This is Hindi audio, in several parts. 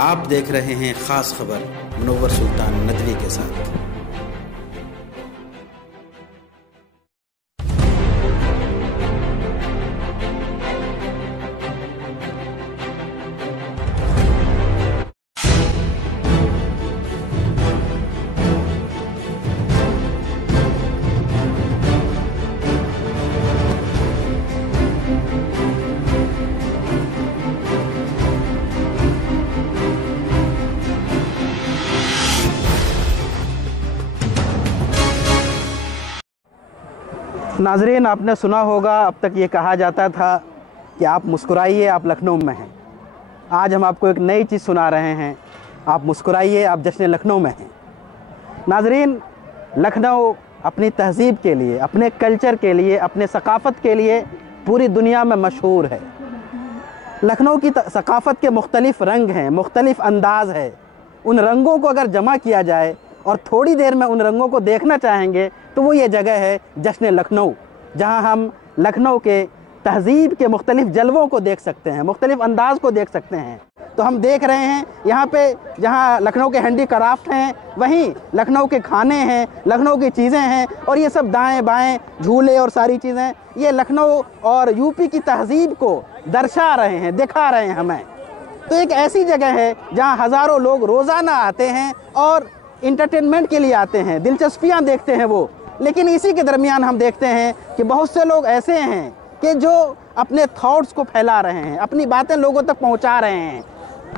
आप देख रहे हैं खास खबर मुनव्वर सुल्तान नदवी के साथ। नाजरीन, आपने सुना होगा अब तक ये कहा जाता था कि आप मुस्कुराइए, आप लखनऊ में हैं। आज हम आपको एक नई चीज़ सुना रहे हैं, आप मुस्कुराइए, आप जश्न लखनऊ में हैं। नाजरीन, लखनऊ अपनी तहज़ीब के लिए, अपने कल्चर के लिए, अपने सकाफ़त के लिए पूरी दुनिया में मशहूर है। लखनऊ की सकाफ़त के मुख्तलिफ़ रंग हैं, मुख्तलिफ़ अंदाज़ है। उन रंगों को अगर जमा किया जाए और थोड़ी देर में उन रंगों को देखना चाहेंगे तो वो ये जगह है जश्न लखनऊ, जहां हम लखनऊ के तहज़ीब के मुख्तलिफ़ जलवों को देख सकते हैं, मुख्तलिफ़ अंदाज़ को देख सकते हैं। तो हम देख रहे हैं यहाँ पे जहाँ लखनऊ के हैंडी क्राफ्ट हैं, वहीं लखनऊ के खाने हैं, लखनऊ की चीज़ें हैं, और ये सब दाएं बाएं झूले और सारी चीज़ें ये लखनऊ और यूपी की तहज़ीब को दर्शा रहे हैं, दिखा रहे हैं हमें। तो एक ऐसी जगह है जहाँ हज़ारों लोग रोज़ाना आते हैं और इंटरटेनमेंट के लिए आते हैं, दिलचस्पियाँ देखते हैं वो। लेकिन इसी के दरमियान हम देखते हैं कि बहुत से लोग ऐसे हैं कि जो अपने थॉट्स को फैला रहे हैं, अपनी बातें लोगों तक पहुंचा रहे हैं।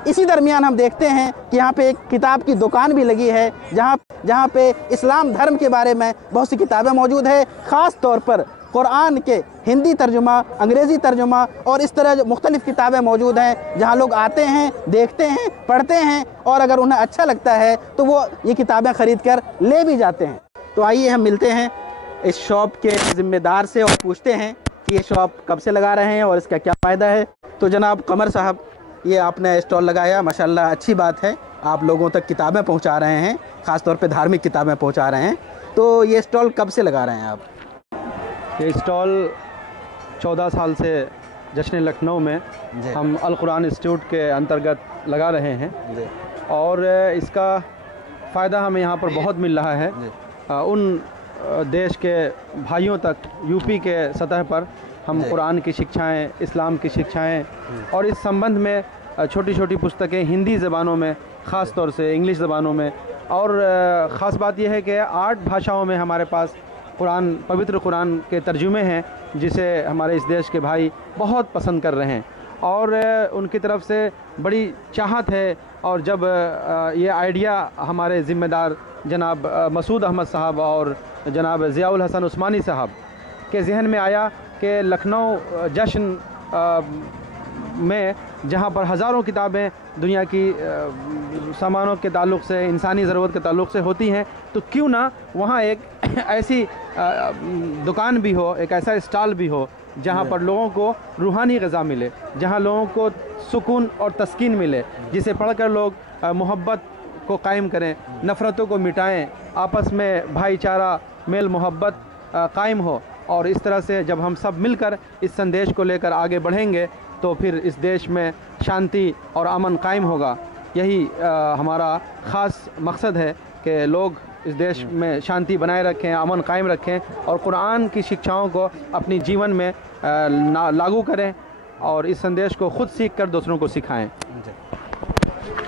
इसी दरमियान हम देखते हैं कि यहाँ पे एक किताब की दुकान भी लगी है, जहाँ पे इस्लाम धर्म के बारे में बहुत सी किताबें मौजूद है, ख़ास तौर पर कुरान के हिंदी तर्जुमा, अंग्रेज़ी तर्जुमा और इस तरह जो मुख्तलिफ़ किताबें मौजूद हैं, जहाँ लोग आते हैं, देखते हैं, पढ़ते हैं और अगर उन्हें अच्छा लगता है तो वो ये किताबें ख़रीद कर ले भी जाते हैं। तो आइए हम मिलते हैं इस शॉप के ज़िम्मेदार से और पूछते हैं कि ये शॉप कब से लगा रहे हैं और इसका क्या फ़ायदा है। तो जनाब कमर साहब, ये आपने स्टॉल लगाया, माशाल्लाह अच्छी बात है, आप लोगों तक किताबें पहुँचा रहे हैं, ख़ास तौर पर धार्मिक किताबें पहुँचा रहे हैं। तो ये स्टॉल कब से लगा रहे हैं आप? ये स्टॉल 14 साल से जश्न लखनऊ में हम अल कुरान इंस्टीट्यूट के अंतर्गत लगा रहे हैं और इसका फ़ायदा हमें यहाँ पर बहुत मिल रहा है। उन देश के भाइयों तक, यूपी के सतह पर हम कुरान की शिक्षाएं, इस्लाम की शिक्षाएं और इस संबंध में छोटी छोटी पुस्तकें हिंदी ज़बानों में, ख़ास तौर से इंग्लिश ज़बानों में, और ख़ास बात यह है कि 8 भाषाओं में हमारे पास कुरान, पवित्र कुरान के तर्जुमे हैं, जिसे हमारे इस देश के भाई बहुत पसंद कर रहे हैं और उनकी तरफ से बड़ी चाहत है। और जब ये आइडिया हमारे ज़िम्मेदार जनाब मसूद अहमद साहब और जनाब ज़ियाउल हसन उस्मानी साहब के जहन में आया कि लखनऊ जश्न में, जहाँ पर हज़ारों किताबें दुनिया की सामानों के ताल्लुक़ से, इंसानी ज़रूरत के ताल्लुक़ से होती हैं, तो क्यों ना वहाँ एक ऐसी दुकान भी हो, एक ऐसा स्टॉल भी हो जहाँ पर लोगों को रूहानी ग़िज़ा मिले, जहाँ लोगों को सुकून और तस्कीन मिले, जिसे पढ़कर लोग मोहब्बत को कायम करें, नफ़रतों को मिटाएं, आपस में भाईचारा, मेल मोहब्बत कायम हो। और इस तरह से जब हम सब मिलकर इस संदेश को लेकर आगे बढ़ेंगे तो फिर इस देश में शांति और अमन कायम होगा। यही हमारा ख़ास मकसद है कि लोग इस देश में शांति बनाए रखें, अमन कायम रखें और कुरान की शिक्षाओं को अपनी जीवन में लागू करें और इस संदेश को ख़ुद सीख कर दूसरों को सिखाएं।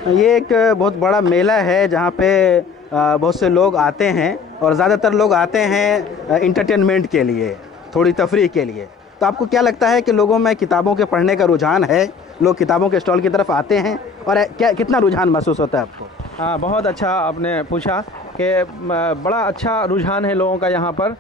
ये एक बहुत बड़ा मेला है जहाँ पे बहुत से लोग आते हैं और ज़्यादातर लोग आते हैं इंटरटेनमेंट के लिए, थोड़ी तफरीह के लिए। तो आपको क्या लगता है कि लोगों में किताबों के पढ़ने का रुझान है, लोग किताबों के स्टॉल की तरफ आते हैं, और क्या कितना रुझान महसूस होता है आपको? हाँ, बहुत अच्छा आपने पूछा कि बड़ा अच्छा रुझान है लोगों का यहाँ पर।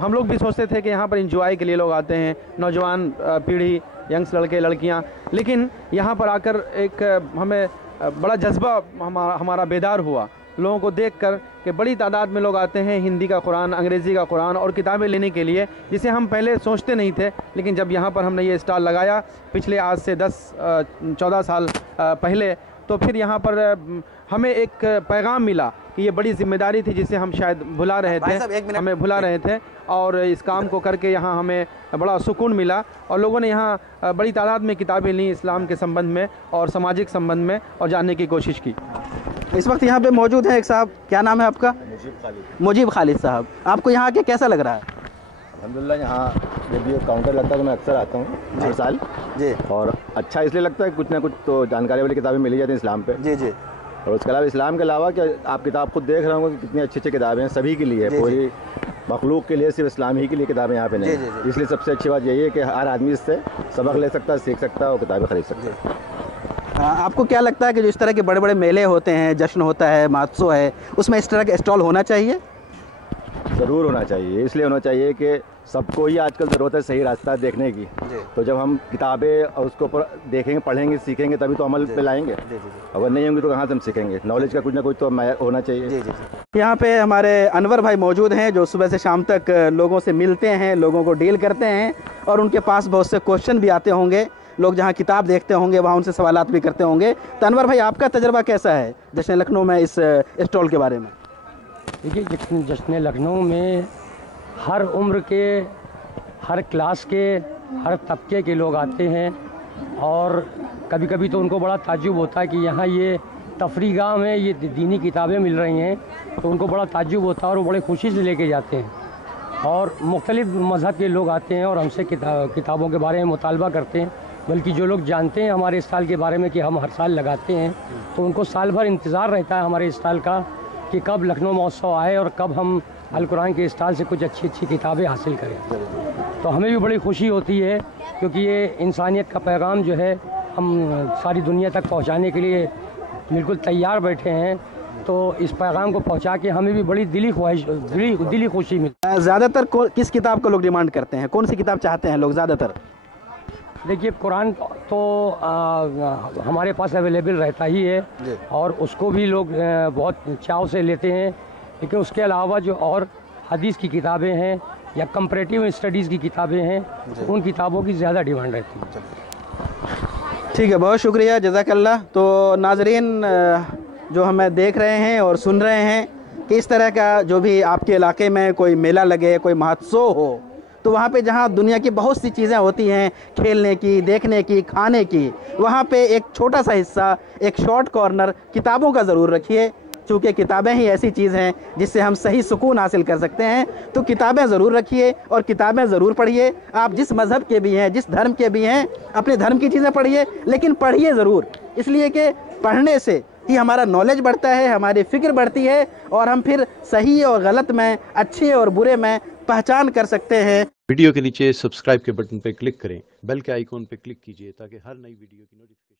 हम लोग भी सोचते थे कि यहाँ पर इंजॉय के लिए लोग आते हैं, नौजवान पीढ़ी, यंग्स लड़के लड़कियाँ, लेकिन यहाँ पर आकर एक हमें बड़ा जज्बा हमारा बेदार हुआ लोगों को देखकर कि बड़ी तादाद में लोग आते हैं हिंदी का कुरान, अंग्रेज़ी का कुरान और किताबें लेने के लिए, जिसे हम पहले सोचते नहीं थे। लेकिन जब यहाँ पर हमने ये स्टॉल लगाया पिछले आज से 10-14 साल पहले, तो फिर यहाँ पर हमें एक पैगाम मिला कि ये बड़ी जिम्मेदारी थी जिसे हम शायद भुला रहे थे, हमें भुला रहे थे, और इस काम को करके यहाँ हमें बड़ा सुकून मिला। और लोगों ने यहाँ बड़ी तादाद में किताबें लीं इस्लाम के संबंध में और सामाजिक संबंध में, और जानने की कोशिश की। इस वक्त यहाँ पे मौजूद है एक साहब, क्या नाम है आपका? मुजीब खालिद साहब। आपको यहाँ के कैसा लग रहा है? अल्हम्दुलिल्लाह, यहाँ जब ये काउंटर लगता है तो मैं अक्सर आता हूँ हर साल जी। और अच्छा इसलिए लगता है कुछ ना कुछ तो जानकारी वाली किताबें मिली जाती हैं इस्लाम पे। जी जी। और उसके अलावा इस्लाम के अलावा कि आप किताब खुद देख रहे होंगे कि कितनी अच्छी अच्छी किताबें हैं, सभी के लिए, पूरी मखलूक के लिए, सिर्फ इस्लाम ही के लिए किताबें यहाँ पे नहीं हैं। इसलिए सबसे अच्छी बात यही है कि हर आदमी इससे सबक ले सकता है, सीख सकता है और किताबें खरीद सकता है। आपको क्या लगता है कि जो इस तरह के बड़े बड़े मेले होते हैं, जश्न होता है, महोत्सव है, उसमें इस तरह का स्टॉल होना चाहिए? ज़रूर होना चाहिए। इसलिए होना चाहिए कि सबको ही आजकल ज़रूरत है सही रास्ता देखने की। तो जब हम किताबें और उसके ऊपर देखेंगे, पढ़ेंगे, सीखेंगे, तभी तो अमल पे लाएंगे। अगर नहीं होंगे तो कहाँ से हम सीखेंगे? नॉलेज का कुछ ना कुछ तो होना चाहिए। यहाँ पे हमारे अनवर भाई मौजूद हैं जो सुबह से शाम तक लोगों से मिलते हैं, लोगों को डील करते हैं, और उनके पास बहुत से क्वेश्चन भी आते होंगे। लोग जहाँ किताब देखते होंगे वहाँ उनसे सवालात भी करते होंगे। तो अनवर भाई, आपका तजर्बा कैसा है जश्न लखनऊ में इस स्टॉल के बारे में? देखिए, जश्न लखनऊ में हर उम्र के, हर क्लास के, हर तबके के लोग आते हैं, और कभी कभी तो उनको बड़ा ताज्जुब होता है कि यहाँ ये तफरीगाह में ये दीनी किताबें मिल रही हैं, तो उनको बड़ा ताज्जुब होता है और वो बड़े खुशी से लेके जाते हैं। और मुख्तलिफ़ मज़हब के लोग आते हैं और हमसे किताबों के बारे में मुतालबा करते हैं। बल्कि जो लोग जानते हैं हमारे स्टॉल के बारे में कि हम हर साल लगाते हैं, तो उनको साल भर इंतज़ार रहता है हमारे स्टॉल का कि कब लखनऊ महोत्सव आए और कब हम अल कुरान के स्टॉल से कुछ अच्छी अच्छी किताबें हासिल करें। तो हमें भी बड़ी खुशी होती है, क्योंकि ये इंसानियत का पैगाम जो है हम सारी दुनिया तक पहुंचाने के लिए बिल्कुल तैयार बैठे हैं। तो इस पैगाम को पहुंचा के हमें भी बड़ी दिली खुशी मिलती है। ज़्यादातर किस किताब को लोग डिमांड करते हैं? कौन सी किताब चाहते हैं लोग ज़्यादातर? देखिए, कुरान तो हमारे पास अवेलेबल रहता ही है और उसको भी लोग बहुत चाव से लेते हैं, लेकिन उसके अलावा जो और हदीस की किताबें हैं या कंपैरेटिव स्टडीज़ की किताबें हैं, उन किताबों की ज़्यादा डिमांड रहती है। ठीक है, बहुत शुक्रिया, जज़ाकल्लाह। तो नाज़रीन, जो हमें देख रहे हैं और सुन रहे हैं कि इस तरह का जो भी आपके इलाके में कोई मेला लगे, कोई महोत्सव हो, तो वहाँ पे जहाँ दुनिया की बहुत सी चीज़ें होती हैं, खेलने की, देखने की, खाने की, वहाँ पे एक छोटा सा हिस्सा, एक शॉर्ट कॉर्नर किताबों का ज़रूर रखिए। चूँकि किताबें ही ऐसी चीज़ हैं जिससे हम सही सुकून हासिल कर सकते हैं। तो किताबें ज़रूर रखिए और किताबें ज़रूर पढ़िए। आप जिस मज़हब के भी हैं, जिस धर्म के भी हैं, अपने धर्म की चीज़ें पढ़िए, लेकिन पढ़िए ज़रूर, इसलिए कि पढ़ने से ही हमारा नॉलेज बढ़ता है, हमारी फ़िक्र बढ़ती है, और हम फिर सही और गलत में, अच्छे और बुरे में पहचान कर सकते हैं। वीडियो के नीचे सब्सक्राइब के बटन पर क्लिक करें, बेल के आइकॉन पर क्लिक कीजिए ताकि हर नई वीडियो की नोटिफिकेशन